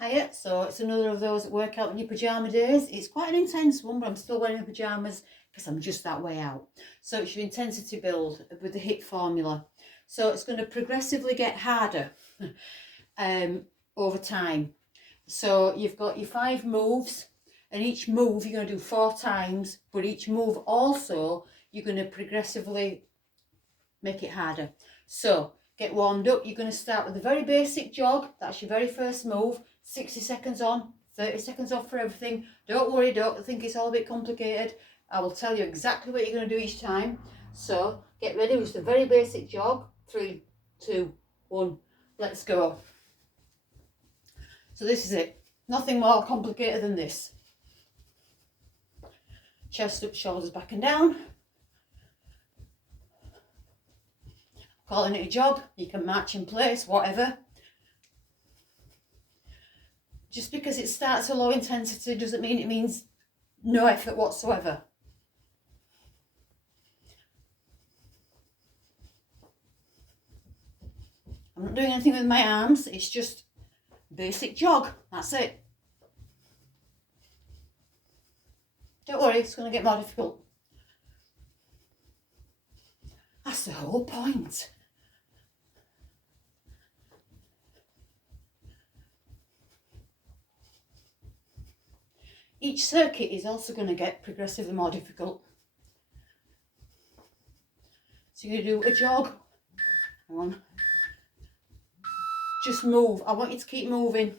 Hiya, so it's another of those workout in your pyjama days. It's quite an intense one, but I'm still wearing my pyjamas because I'm just that way out. So it's your intensity build with the HIIT formula. So it's going to progressively get harder over time. So you've got your 5 moves, and each move you're going to do 4 times, but each move also you're going to progressively make it harder. So get warmed up. You're going to start with a very basic jog. That's your very first move. 60 seconds on, 30 seconds off for everything. Don't worry, don't think it's all a bit complicated. I will tell you exactly what you're going to do each time. So get ready with just a very basic jog. 3, 2, 1, let's go. So this is it. Nothing more complicated than this. Chest up, shoulders back and down. Calling it a jog, you can march in place, whatever. Just because it starts at low intensity doesn't mean it means no effort whatsoever. I'm not doing anything with my arms, it's just basic jog, that's it. Don't worry, it's going to get more difficult. That's the whole point. Each circuit is also going to get progressively more difficult. So you're going to do a jog. Hang on. Just move. I want you to keep moving.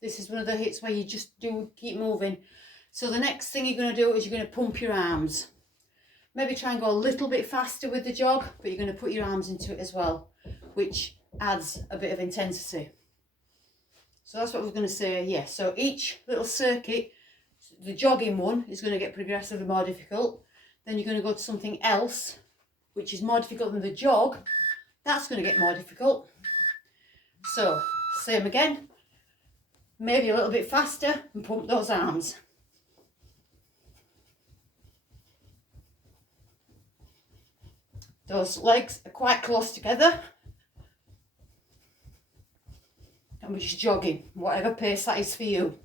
This is one of the hits where you just keep moving. So the next thing you're going to do is you're going to pump your arms. Maybe try and go a little bit faster with the jog, but you're going to put your arms into it as well, which adds a bit of intensity. So that's what we're going to say, yeah. So each little circuit, the jogging one is going to get progressively more difficult. Then you're going to go to something else, which is more difficult than the jog. That's going to get more difficult. So, same again. Maybe a little bit faster and pump those arms. Those legs are quite close together. And we're just jogging, whatever pace that is for you.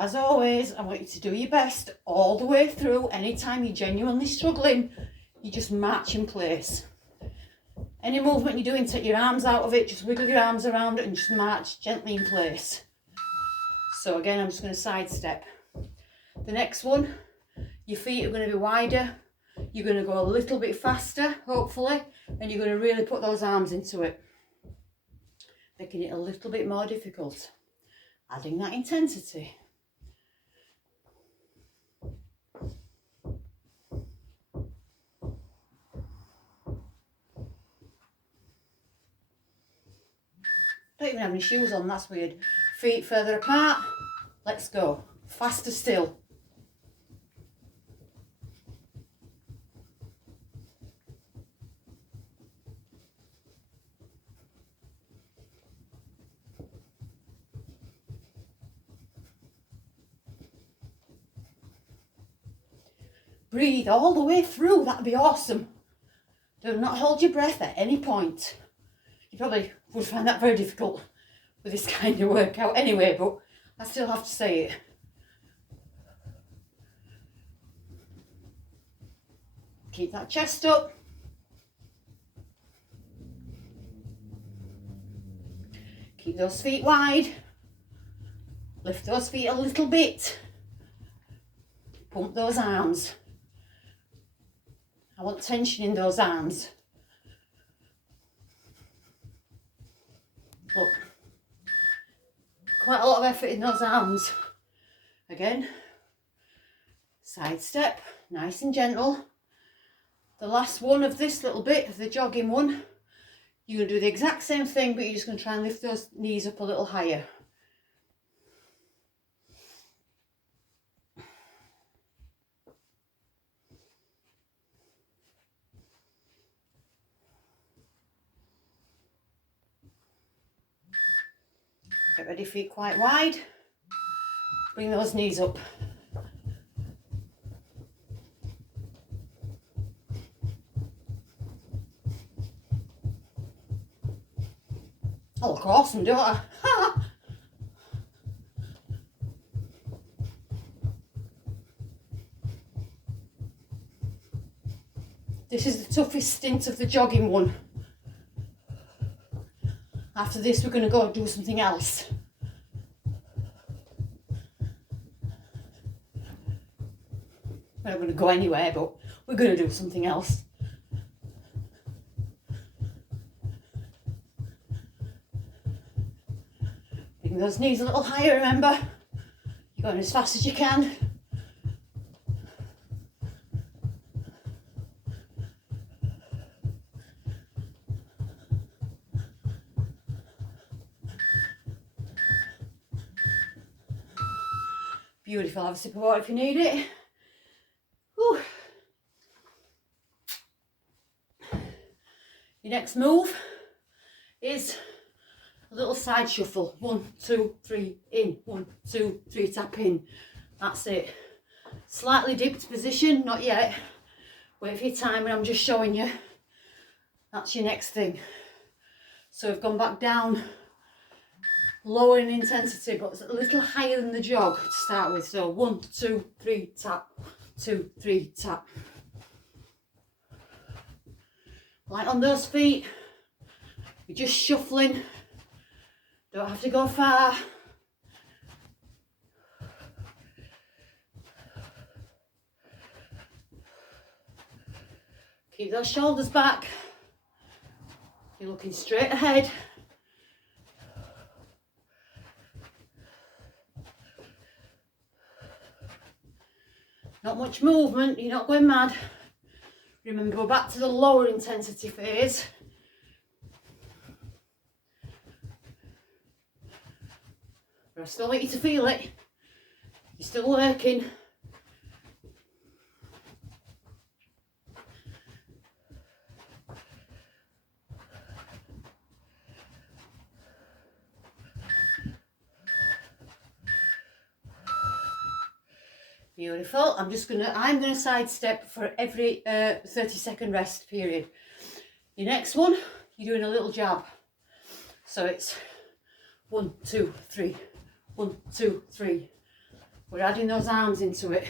As always, I want you to do your best all the way through. Anytime you're genuinely struggling, you just march in place. Any movement you're doing, take your arms out of it, just wiggle your arms around it and just march gently in place. So again, I'm just going to sidestep. The next one, your feet are going to be wider. You're going to go a little bit faster, hopefully, and you're going to really put those arms into it, making it a little bit more difficult, adding that intensity. Don't even have any shoes on, that's weird. Feet further apart. Let's go. Faster still. Breathe all the way through, that'd be awesome. Do not hold your breath at any point. You probably would find that very difficult with this kind of workout anyway, but I still have to say it. Keep that chest up. Keep those feet wide. Lift those feet a little bit. Pump those arms. I want tension in those arms. Look, quite a lot of effort in those arms. Again, side step, nice and gentle. The last one of this little bit, of the jogging one, you're going to do the exact same thing, but you're just going to try and lift those knees up a little higher. Get ready, feet quite wide. Bring those knees up. I look awesome, don't I? This is the toughest stint of the jogging one. After this, we're going to go do something else. We're not going to go anywhere, but we're going to do something else. Bring those knees a little higher, remember. You're going as fast as you can. Beautiful. Have a sip of water if you need it. Whew. Your next move is a little side shuffle. 1, 2, 3, in. 1, 2, 3, tap in. That's it. Slightly dipped position, not yet. Wait for your time and I'm just showing you. That's your next thing. So we've gone back down, lower in intensity, but it's a little higher than the jog to start with. So 1, 2, 3, tap. 2, 3, tap. Light on those feet. You're just shuffling. Don't have to go far. Keep those shoulders back. You're looking straight ahead. Not much movement, you're not going mad. Remember, we're back to the lower intensity phase. But I still want you to feel it. You're still working. Beautiful. I'm gonna sidestep for every 30-second rest period. Your next one, you're doing a little jab. So it's 1, 2, 3, 1, 2, 3. We're adding those arms into it.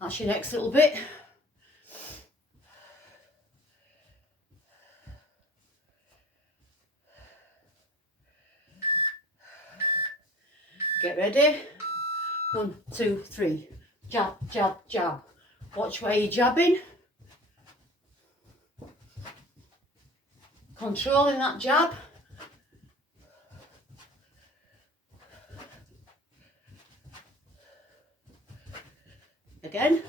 That's your next little bit. Get ready. 1, 2, 3. Jab, jab, jab. Watch where you're jabbing. Controlling that jab. Again,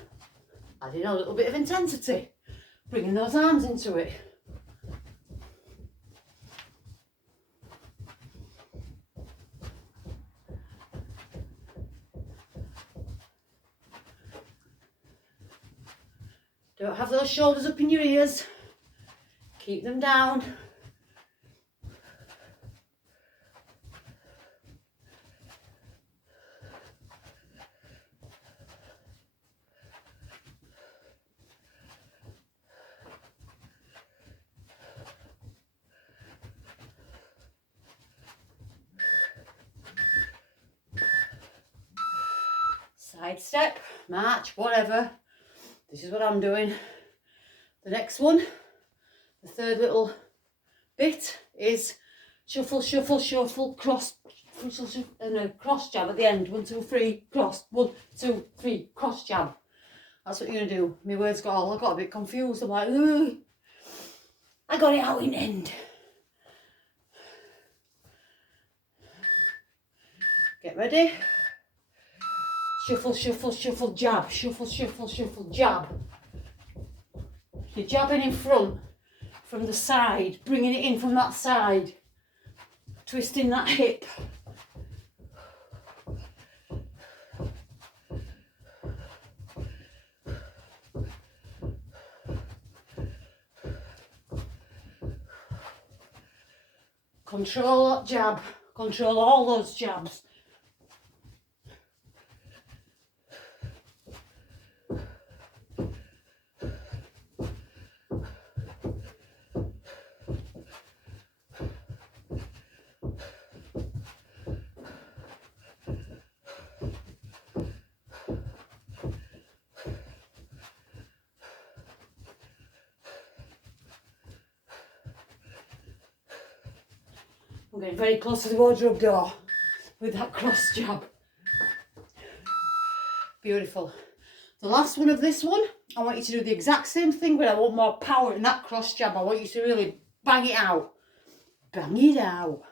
adding a little bit of intensity. Bringing those arms into it. Don't have those shoulders up in your ears. Keep them down. Side step, march, whatever. This is what I'm doing. The next one, the third little bit is shuffle, shuffle, shuffle, cross, shuffle, shuffle, and a cross jab at the end. 1, 2, 3, cross. 1, 2, 3, cross jab. That's what you're gonna do. My words I got a bit confused. I'm like, ugh. I got it out in end. Get ready. Shuffle, shuffle, shuffle, jab. Shuffle, shuffle, shuffle, jab. You're jabbing in front from the side, bringing it in from that side, twisting that hip. Control that jab. Control all those jabs. I'm getting very close to the wardrobe door with that cross jab. Beautiful. The last one of this one, I want you to do the exact same thing, but I want more power in that cross jab. I want you to really bang it out. Bang it out.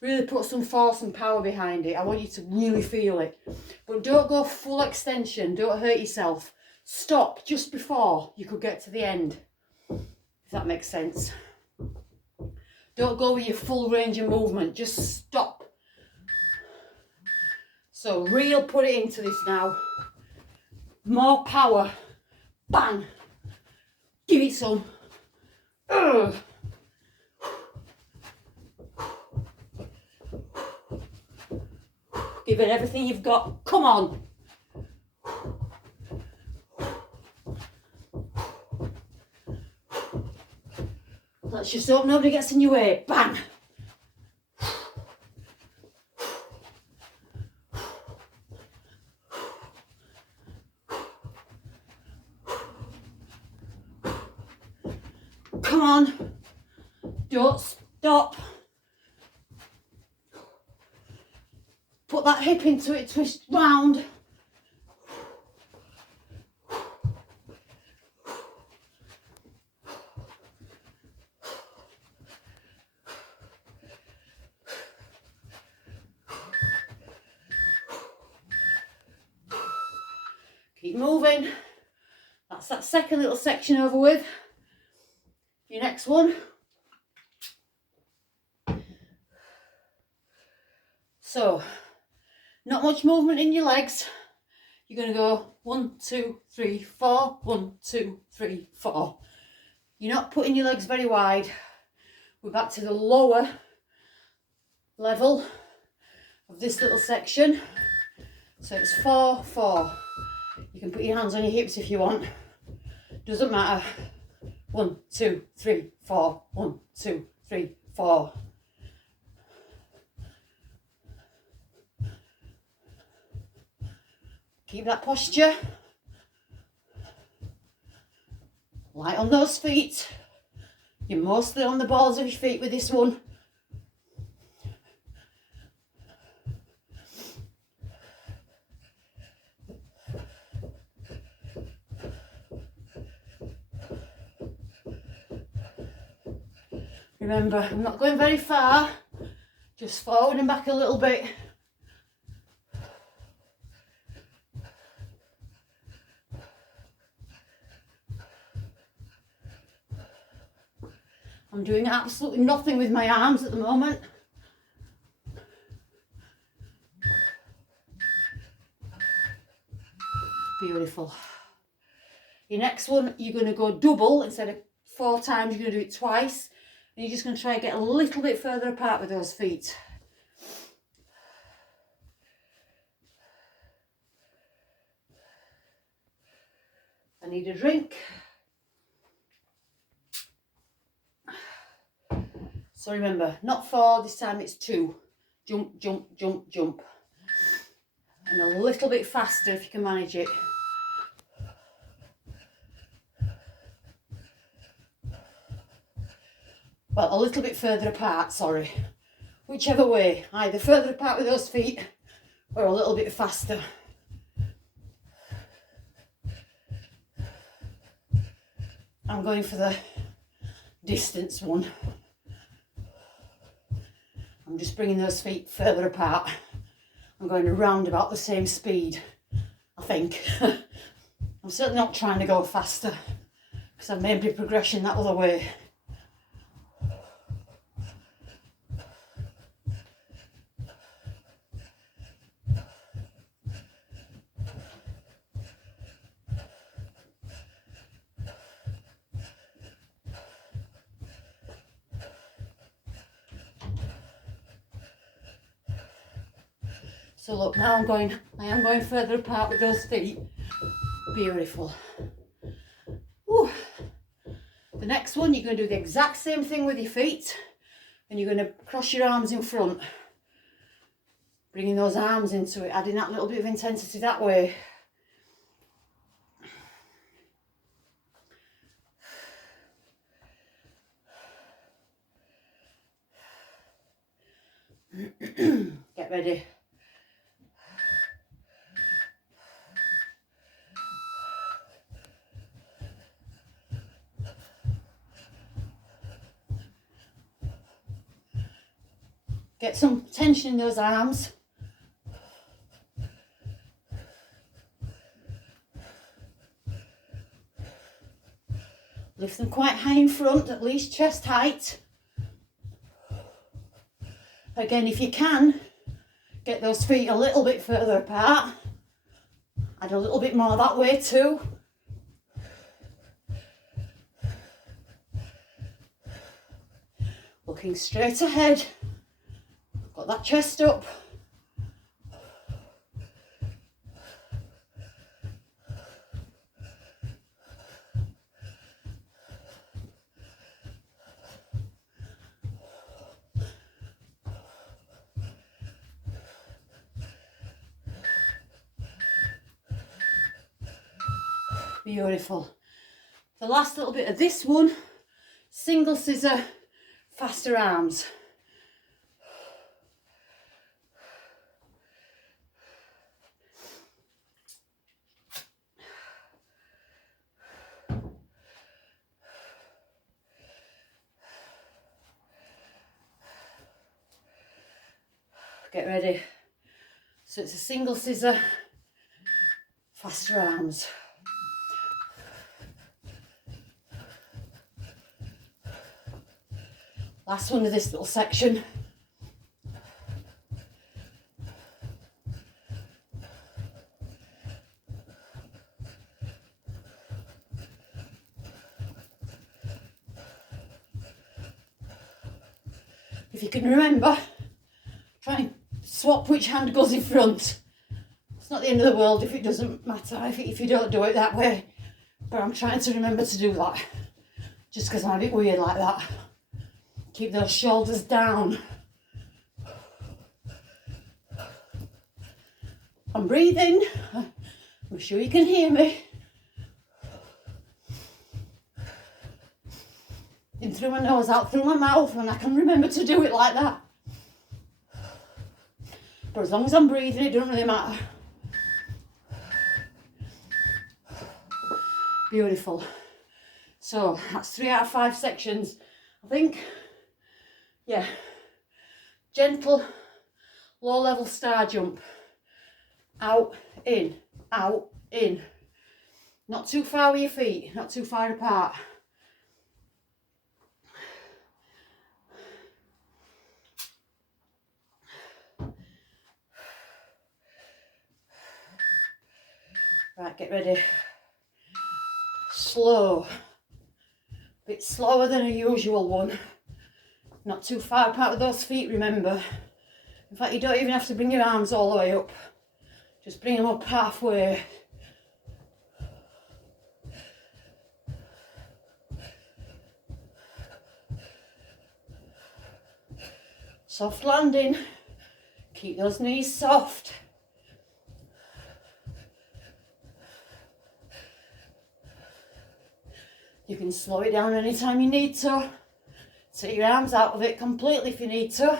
Really put some force and power behind it. I want you to really feel it. But don't go full extension. Don't hurt yourself. Stop just before you could get to the end. If that makes sense. Don't go with your full range of movement. Just stop. So real put it into this now. More power. Bang. Give it some. Ugh. Give it everything you've got. Come on. Let's just hope nobody gets in your way. Bang. Come on. Don't stop. Put that hip into it, twist round. Keep moving. That's that second little section over with. Your next one. So, not much movement in your legs. You're going to go 1, 2, 3, 4, 1, 2, 3, 4. You're not putting your legs very wide. We're back to the lower level of this little section. So it's 4, 4. You can put your hands on your hips if you want. Doesn't matter. 1, 2, 3, 4. 1, 2, 3, 4. Keep that posture. Light on those feet. You're mostly on the balls of your feet with this one. Remember, I'm not going very far, just forward and back a little bit. I'm doing absolutely nothing with my arms at the moment. Beautiful. Your next one, you're going to go double. Instead of 4 times, you're going to do it twice. And you're just going to try and get a little bit further apart with those feet. I need a drink. So remember, not 4, this time it's 2. Jump, jump, jump, jump. And a little bit faster if you can manage it. Well, a little bit further apart, sorry. Whichever way, either further apart with those feet or a little bit faster. I'm going for the distance one. I'm just bringing those feet further apart. I'm going around about the same speed, I think. I'm certainly not trying to go faster because I've made my progression that other way. So look, now I am going further apart with those feet. Beautiful. Whew. The next one, you're going to do the exact same thing with your feet, and you're going to cross your arms in front, bringing those arms into it, adding that little bit of intensity that way. Get ready. Get some tension in those arms. Lift them quite high in front, at least chest height. Again, if you can, get those feet a little bit further apart. Add a little bit more that way too. Looking straight ahead. Got that chest up. Beautiful. The last little bit of this one, single scissor, faster arms. Get ready. So it's a single scissor, faster arms. Last one of this little section. If you can remember, try and swap which hand goes in front. It's not the end of the world if it doesn't matter, if you don't do it that way. But I'm trying to remember to do that, just because I'm a bit weird like that. Keep those shoulders down. I'm breathing. I'm sure you can hear me. In through my nose, out through my mouth, and I can remember to do it like that. But as long as I'm breathing, it doesn't really matter. Beautiful. So that's 3 out of 5 sections, I think. Yeah. Gentle, low level star jump. Out, in, out, in. Not too far with your feet, not too far apart. Right, get ready. Slow. A bit slower than a usual one. Not too far apart with those feet, remember. In fact, you don't even have to bring your arms all the way up. Just bring them up halfway. Soft landing. Keep those knees soft. You can slow it down anytime you need to. Take your arms out of it completely if you need to.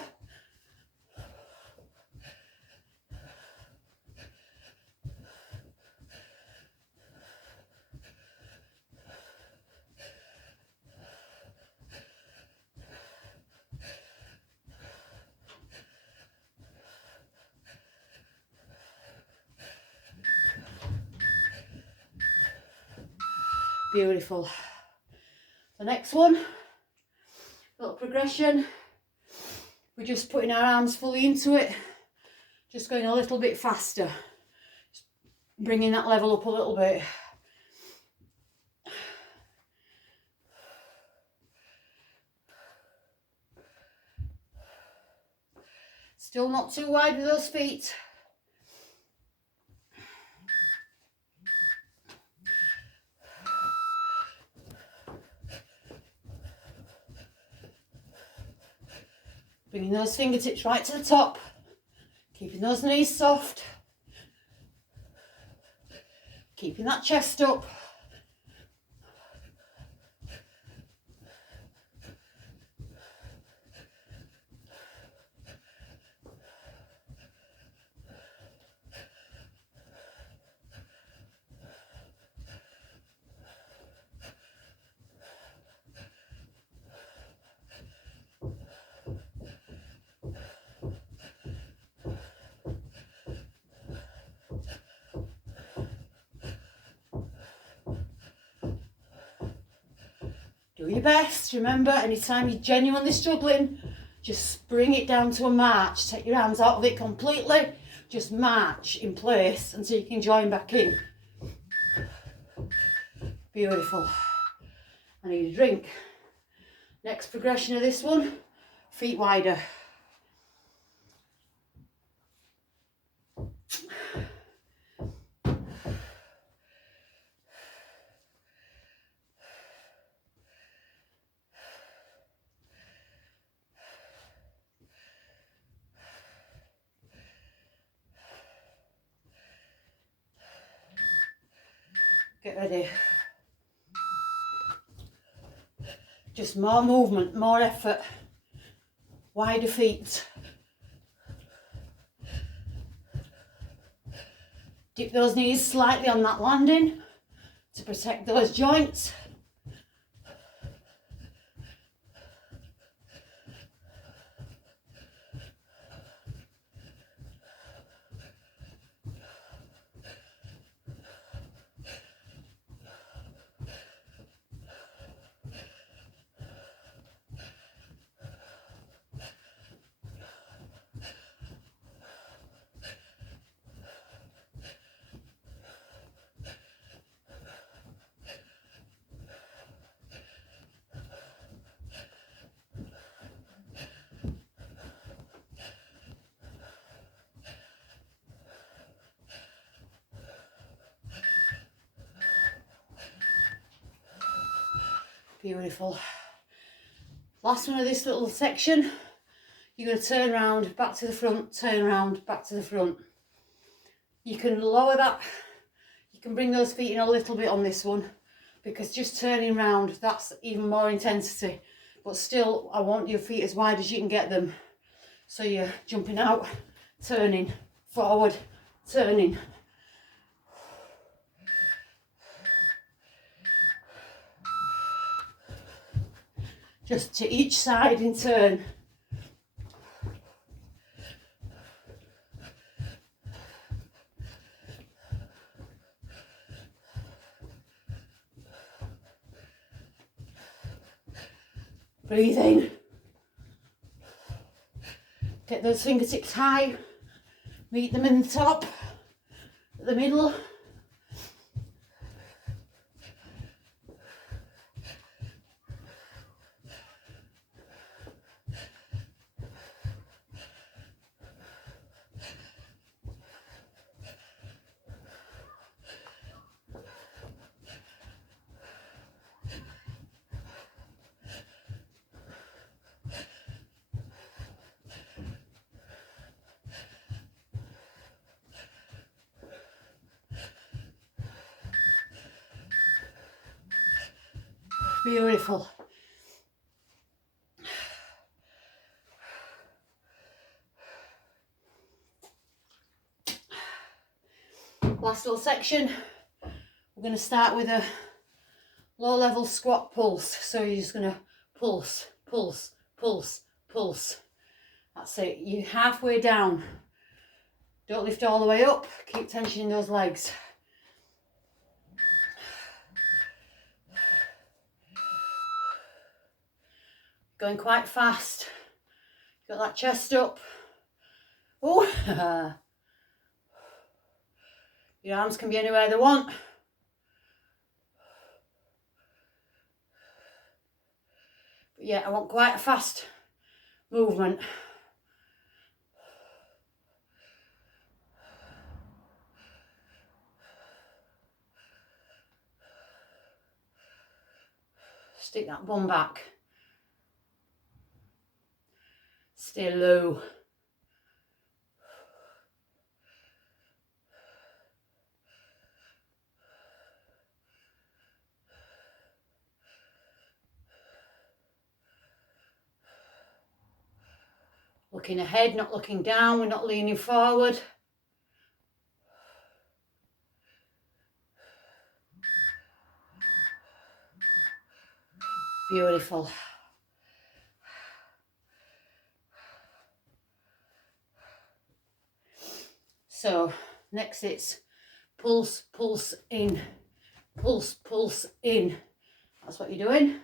Beautiful. The next one, little progression. We're just putting our arms fully into it, just going a little bit faster, just bringing that level up a little bit. Still not too wide with those feet. Bringing those fingertips right to the top, keeping those knees soft, keeping that chest up. Do your best. Remember, anytime you're genuinely struggling, just bring it down to a march. Take your hands out of it completely. Just march in place until you can join back in. Beautiful. I need a drink. Next progression of this one, feet wider. Get ready. Just more movement, more effort. Wider feet. Dip those knees slightly on that landing to protect those joints. Beautiful. Last one of this little section. You're going to turn around, back to the front, turn around, back to the front. You can lower that. You can bring those feet in a little bit on this one because just turning around, that's even more intensity. But still, I want your feet as wide as you can get them. So you're jumping out, turning, forward, turning. Just to each side in turn. Breathe in. Get those fingertips high. Meet them in the top, the middle. Beautiful. Last little section. We're going to start with a low level squat pulse. So you're just going to pulse, pulse, pulse, pulse. That's it. You're halfway down. Don't lift all the way up. Keep tension in those legs. Going quite fast. Got that chest up. Oh, your arms can be anywhere they want. But yeah, I want quite a fast movement. Stick that bum back. Stay low. Looking ahead, not looking down, we're not leaning forward. Beautiful. So next it's pulse, pulse in, pulse, pulse in. That's what you're doing.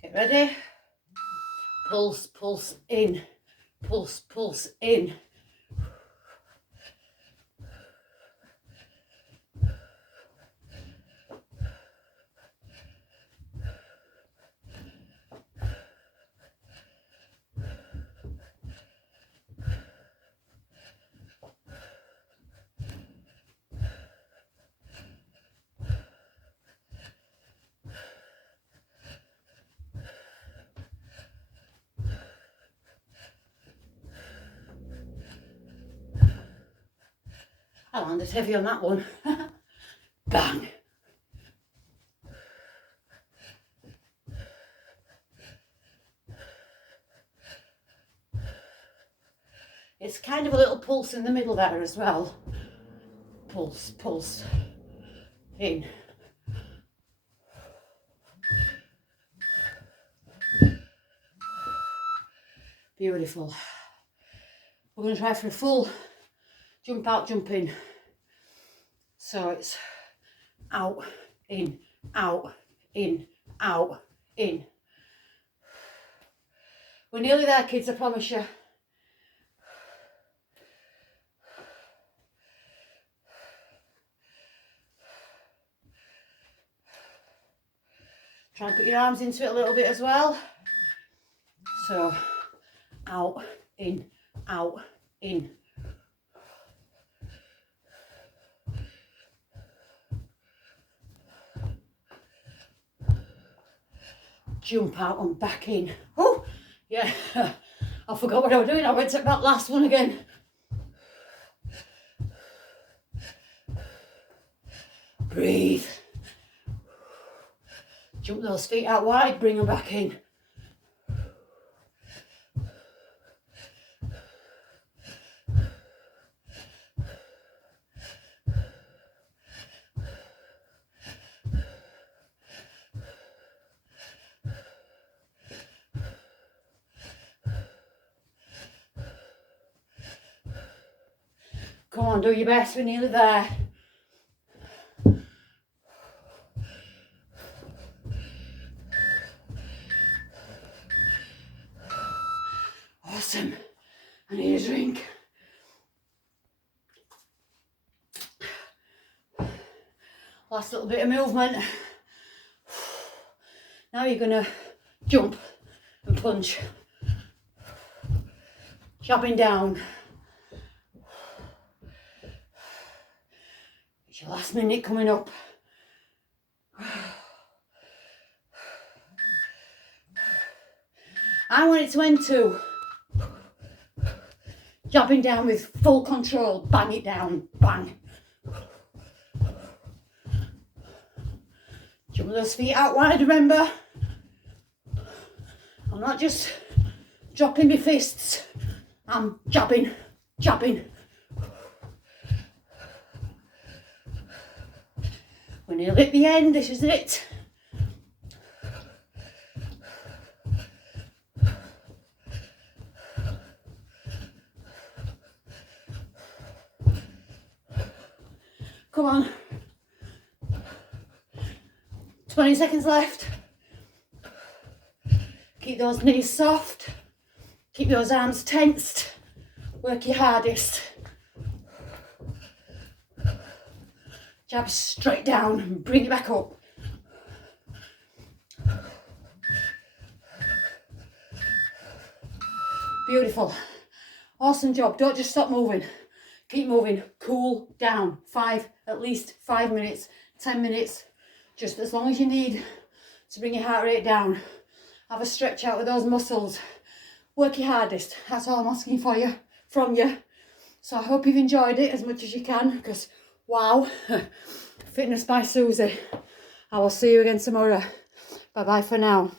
Get ready. Pulse, pulse in, pulse, pulse in. I landed heavy on that one. Bang. It's kind of a little pulse in the middle there as well. Pulse, pulse, in. Beautiful. We're going to try for a full jump out, jump in. So it's out, in, out, in, out, in. We're nearly there, kids, I promise you. Try and put your arms into it a little bit as well. So out, in, out, in. Jump out and back in. Oh, yeah. I forgot what I was doing. I went to that last one again. Breathe. Jump those feet out wide, bring them back in. Come on, do your best, we're nearly there. Awesome. I need a drink. Last little bit of movement. Now you're going to jump and punch. Jabbing down. It's your last minute coming up. I want it to end too. Jabbing down with full control. Bang it down. Bang. Jump those feet out wide, remember. I'm not just dropping my fists. I'm jabbing, jabbing. We're nearly at the end, this is it. Come on. 20 seconds left. Keep those knees soft. Keep those arms tensed. Work your hardest. Jab straight down and bring it back up. Beautiful. Awesome job. Don't just stop moving. Keep moving. Cool down. At least 5 minutes, 10 minutes, just as long as you need to bring your heart rate down. Have a stretch out with those muscles. Work your hardest. That's all I'm asking from you. So I hope you've enjoyed it as much as you can, because wow, fitness by Susie. I will see you again tomorrow. Bye bye for now.